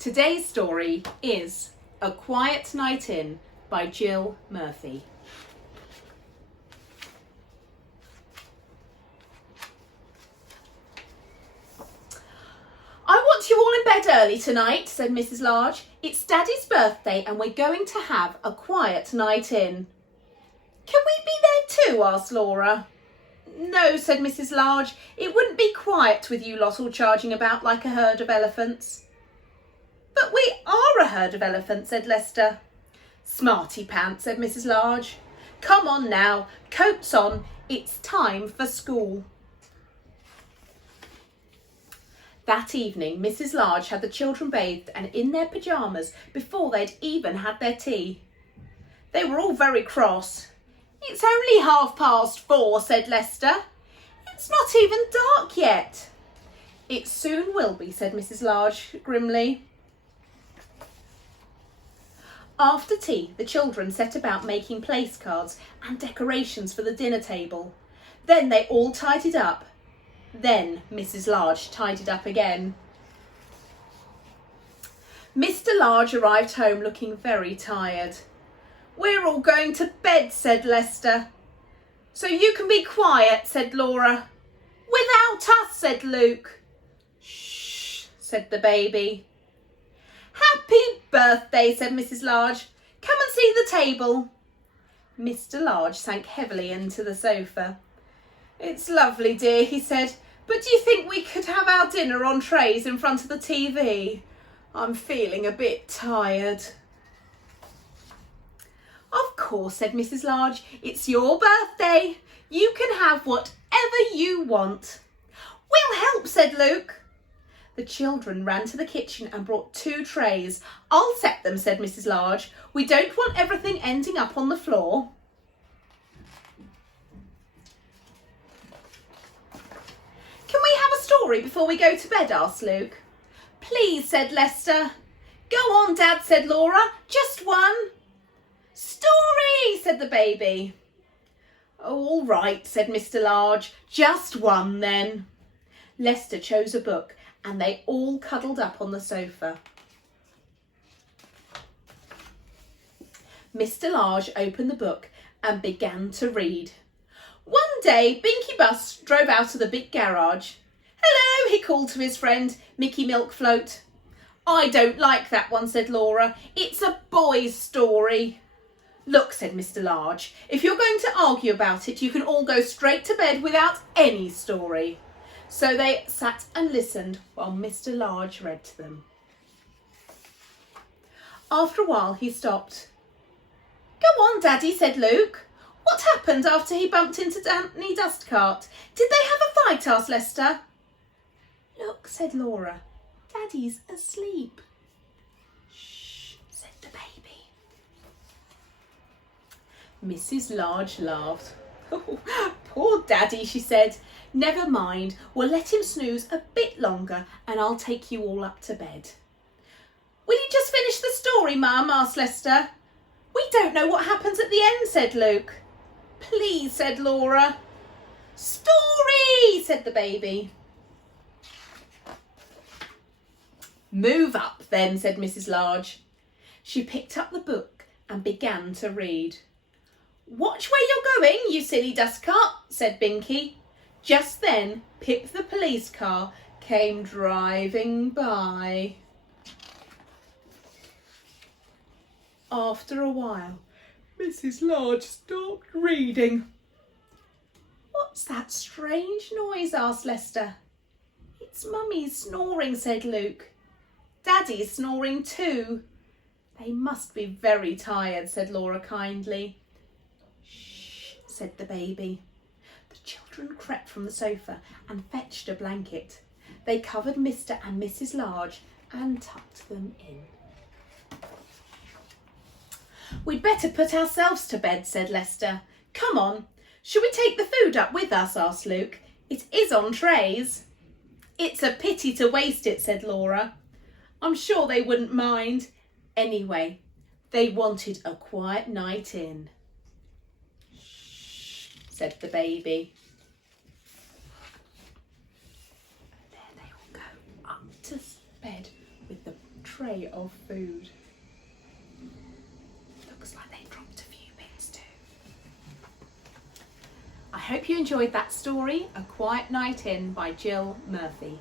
Today's story is A Quiet Night In by Jill Murphy. I want you all in bed early tonight, said Mrs. Large. It's Daddy's birthday and we're going to have a quiet night in. Can we be there too? Asked Laura. No, said Mrs. Large. It wouldn't be quiet with you lot all charging about like a herd of elephants. But we are a herd of elephants, said Lester. Smarty pants, said Mrs. Large. Come on now, coats on, it's time for school. That evening, Mrs. Large had the children bathed and in their pyjamas before they'd even had their tea. They were all very cross. It's only 4:30, said Lester. It's not even dark yet. It soon will be, said Mrs. Large grimly. After tea, the children set about making place cards and decorations for the dinner table. Then they all tidied up. Then Mrs. Large tidied up again. Mr. Large arrived home looking very tired. We're all going to bed, said Lester. So you can be quiet, said Laura. Without us, said Luke. Shh, said the baby. Happy birthday, said Mrs. Large. Come and see the table. Mr. Large sank heavily into the sofa. It's lovely, dear, he said, but do you think we could have our dinner on trays in front of the TV? I'm feeling a bit tired. Of course, said Mrs. Large. It's your birthday. You can have whatever you want. We'll help, said Luke. The children ran to the kitchen and brought 2 trays. I'll set them, said Mrs. Large. We don't want everything ending up on the floor. Can we have a story before we go to bed? Asked Luke. Please, said Lester. Go on, Dad, said Laura. Just one. Story, said the baby. Oh, all right, said Mr. Large. Just one then. Lester chose a book and they all cuddled up on the sofa. Mr. Large opened the book and began to read. One day, Binky Bus drove out of the big garage. Hello, he called to his friend, Mickey Milkfloat. I don't like that one, said Laura. It's a boy's story. Look, said Mr. Large, if you're going to argue about it, you can all go straight to bed without any story. So they sat and listened while Mr. Large read to them. After a while, he stopped. Go on, Daddy, said Luke. What happened after he bumped into Danny Dustcart? Did they have a fight? Asked Lester. Look, said Laura. Daddy's asleep. Shh, said the baby. Mrs. Large laughed. Oh, poor Daddy, she said. Never mind, we'll let him snooze a bit longer and I'll take you all up to bed. Will you just finish the story, Mum? Asked Lester. We don't know what happens at the end, said Luke. Please, said Laura. Story, said the baby. Move up then, said Mrs. Large. She picked up the book and began to read. Watch where you're going, you silly dustcart, said Binky. Just then, Pip the police car came driving by. After a while, Mrs. Large stopped reading. What's that strange noise? Asked Lester. It's Mummy's snoring, said Luke. Daddy's snoring too. They must be very tired, said Laura kindly. Shh, said the baby. The children crept from the sofa and fetched a blanket. They covered Mr. and Mrs. Large and tucked them in. We'd better put ourselves to bed, said Lester. Come on. Should we take the food up with us? Asked Luke. It is on trays. It's a pity to waste it, said Laura. I'm sure they wouldn't mind. Anyway, they wanted a quiet night in. Shh, said the baby. And there they all go up to bed with the tray of food. Looks like they dropped a few bits too. I hope you enjoyed that story, A Quiet Night In by Jill Murphy.